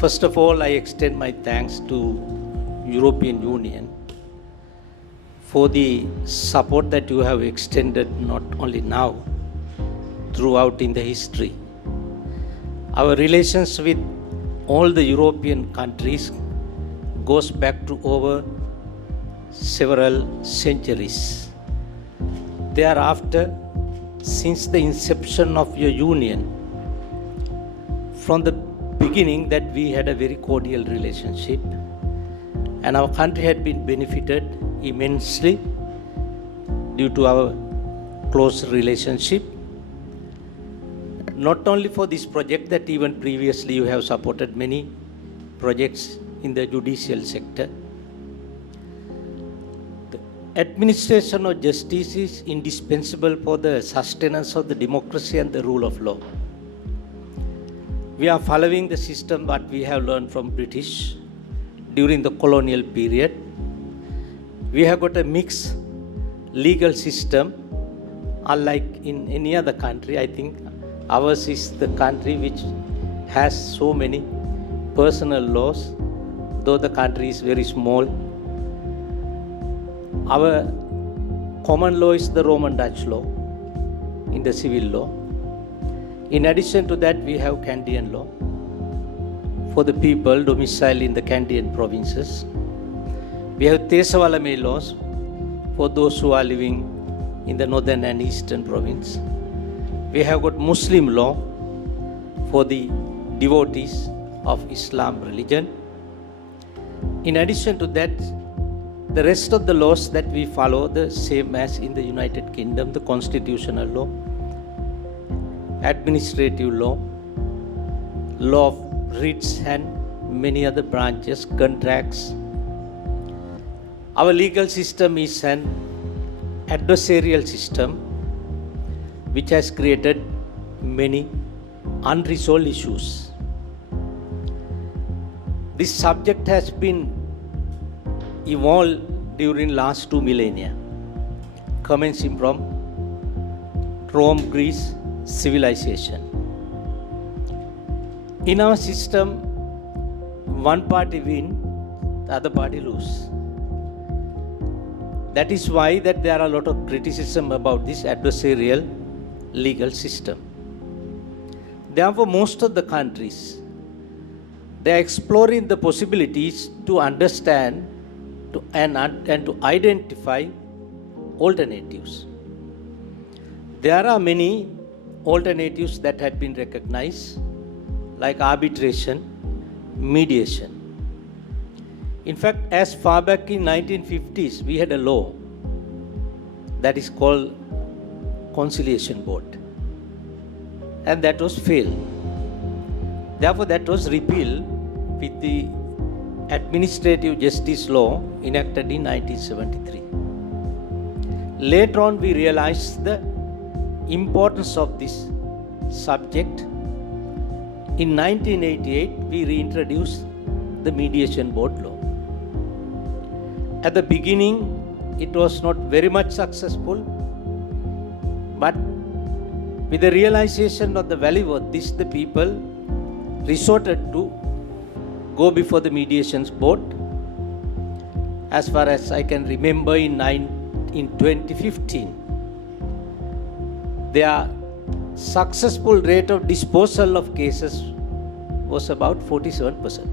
First of all, I extend my thanks to European Union for the support that you have extended not only now, throughout in the history. Our relations with all the European countries goes back to over several centuries. Thereafter, since the inception of your union, from the beginning that we had a very cordial relationship, and our country had been benefited immensely due to our close relationship. Not only for this project, that even previously you have supported many projects in the judicial sector. The administration of justice is indispensable for the sustenance of the democracy and the rule of law. We are following the system that we have learned from British during the colonial period. We have got a mixed legal system, unlike in any other country. I think ours is the country which has so many personal laws, though the country is very small. Our common law is the Roman Dutch law in the civil law. In addition to that, we have Canadian law for the people domiciled in the Canadian provinces. We have Tesavalame laws for those who are living in the northern and eastern province. We have got Muslim law for the devotees of Islam religion. In addition to that, the rest of the laws that we follow the same as in the United Kingdom, the constitutional law, administrative law, law of writs and many other branches, contracts. Our legal system is an adversarial system which has created many unresolved issues. This subject has been evolved during last 2 millennia, commencing from Rome, Greece, civilization. In our system, one party win, the other party lose. That is why that there are a lot of criticism about this adversarial legal system. Therefore, most of the countries, they are exploring the possibilities to understand and to identify alternatives. There are many alternatives that had been recognized, like arbitration, mediation. In fact, as far back in 1950s, we had a law that is called Conciliation Board, and that was failed. Therefore, that was repealed with the Administrative Justice Law enacted in 1973. Later on, we realized the importance of this subject. In 1988, we reintroduced the Mediation Board law. At the beginning, it was not very much successful, but with the realization of the value of this, the people resorted to go before the Mediations Board. As far as I can remember, in 2015, their successful rate of disposal of cases was about 47%.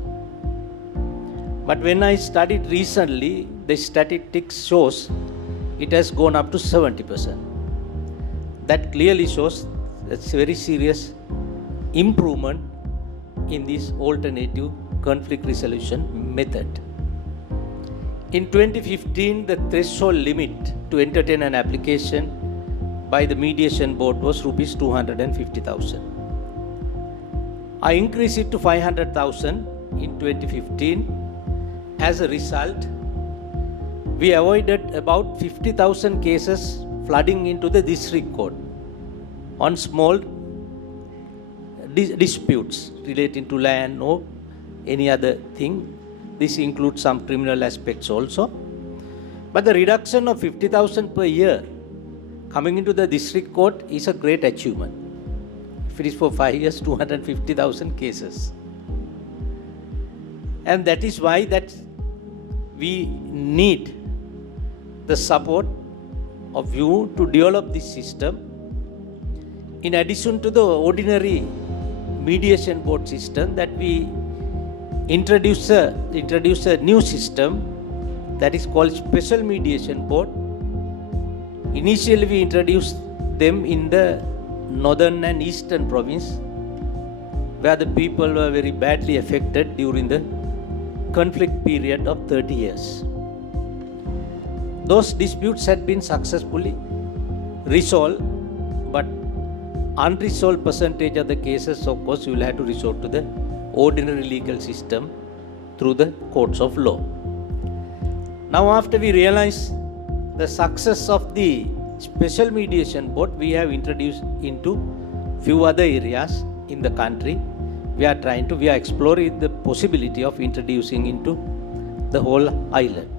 But when I studied recently, the statistics shows it has gone up to 70%. That clearly shows that's a very serious improvement in this alternative conflict resolution method. In 2015, the threshold limit to entertain an application by the Mediation Board was rupees 250,000. I increased it to 500,000 in 2015. As a result, we avoided about 50,000 cases flooding into the district court on small disputes relating to land or any other thing. This includes some criminal aspects also. But the reduction of 50,000 per year coming into the district court is a great achievement. If it is for 5 years, 250,000 cases. And that is why that we need the support of you to develop this system. In addition to the ordinary mediation board system, that we introduce a new system that is called special mediation board. Initially we introduced them in the northern and eastern province, where the people were very badly affected during the conflict period of 30 years. Those disputes had been successfully resolved, but unresolved percentage of the cases, of course, you will have to resort to the ordinary legal system through the courts of law. Now, after we realize the success of the special mediation board, we have introduced into few other areas in the country. We are exploring the possibility of introducing into the whole island.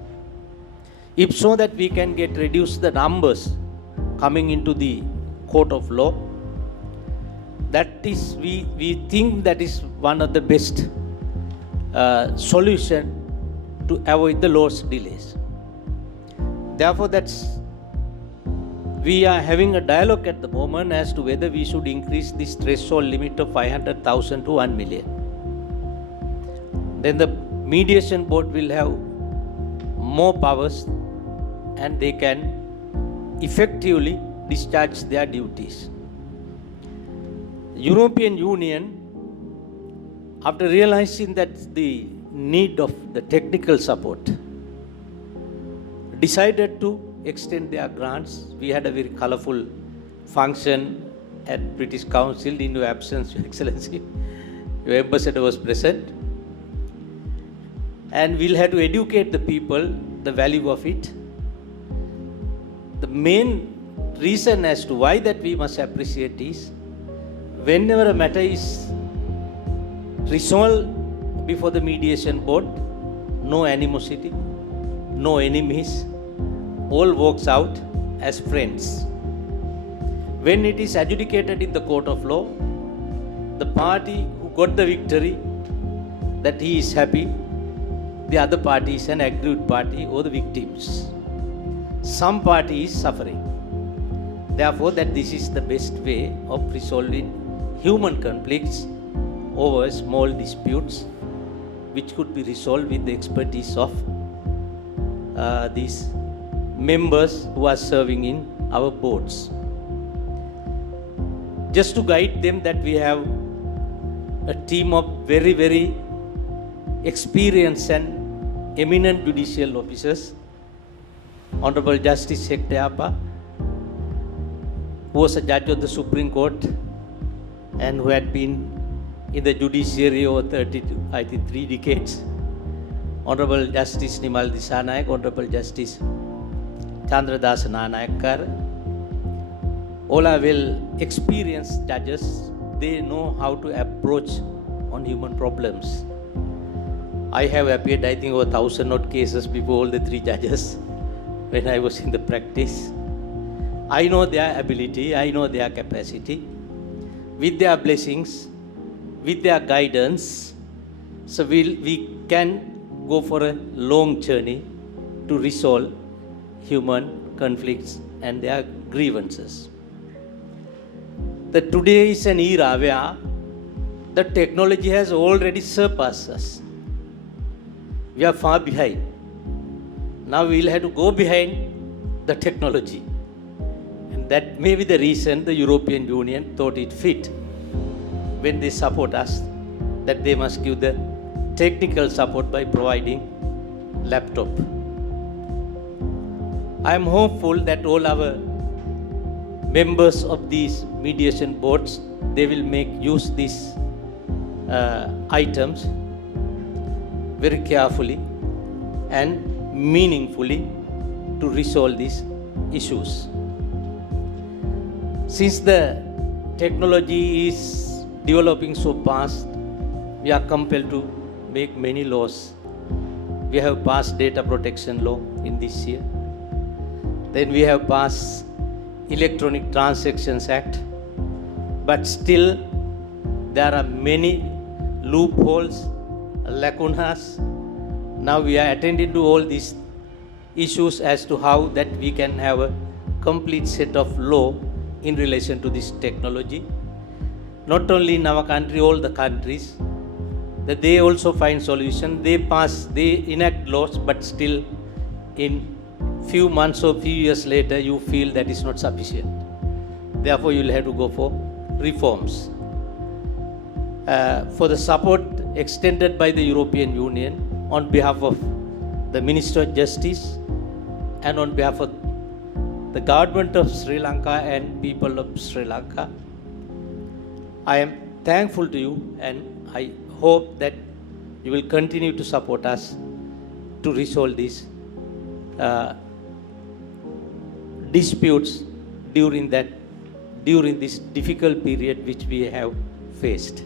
If so that we can reduce the numbers coming into the court of law, that is, we think that is one of the best solution to avoid the law's delays. Therefore, we are having a dialogue at the moment as to whether we should increase this threshold limit of 500,000 to 1 million. Then the mediation board will have more powers and they can effectively discharge their duties. European Union, after realizing that the need of the technical support, decided to extend their grants. We had a very colorful function at British Council in your absence, Your Excellency. Your ambassador was present. And we'll have to educate the people the value of it. The main reason as to why that we must appreciate is, whenever a matter is resolved before the mediation board, no animosity, no enemies, all walks out as friends. When it is adjudicated in the court of law, the party who got the victory, that he is happy, the other party is an aggrieved party or the victims. Some party is suffering. Therefore, that this is the best way of resolving human conflicts over small disputes, which could be resolved with the expertise of these members who are serving in our boards. Just to guide them, that we have a team of very, very experienced and eminent judicial officers. Honorable Justice Hekdeapa, who was a judge of the Supreme Court and who had been in the judiciary over 3 decades. Honorable Justice Nimal Disanayak, Honorable Justice Chandradasa Nanayakar, all are well experienced judges. They know how to approach on human problems. I have appeared, I think, over 1,000 odd cases before all the 3 judges when I was in the practice. I know their ability, I know their capacity. With their blessings, with their guidance, so we can go for a long journey to resolve human conflicts and their grievances. That today is an era where the technology has already surpassed us. We are far behind. Now we will have to go behind the technology. And that may be the reason the European Union thought it fit, when they support us, that they must give the technical support by providing laptop. I am hopeful that all our members of these mediation boards, they will make use these items very carefully and meaningfully to resolve these issues. Since the technology is developing so fast, we are compelled to make many laws. We have passed data protection law in this year. Then we have passed Electronic Transactions Act. But still, there are many loopholes, lacunas. Now we are attending to all these issues as to how that we can have a complete set of law in relation to this technology. Not only in our country, all the countries, that they also find solution. They enact laws, but still in few months or few years later, you feel that is not sufficient. Therefore, you will have to go for reforms. For the support extended by the European Union on behalf of the Minister of Justice and on behalf of the government of Sri Lanka and people of Sri Lanka, I am thankful to you, and I hope that you will continue to support us to resolve these disputes during this difficult period which we have faced.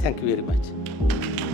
Thank you very much.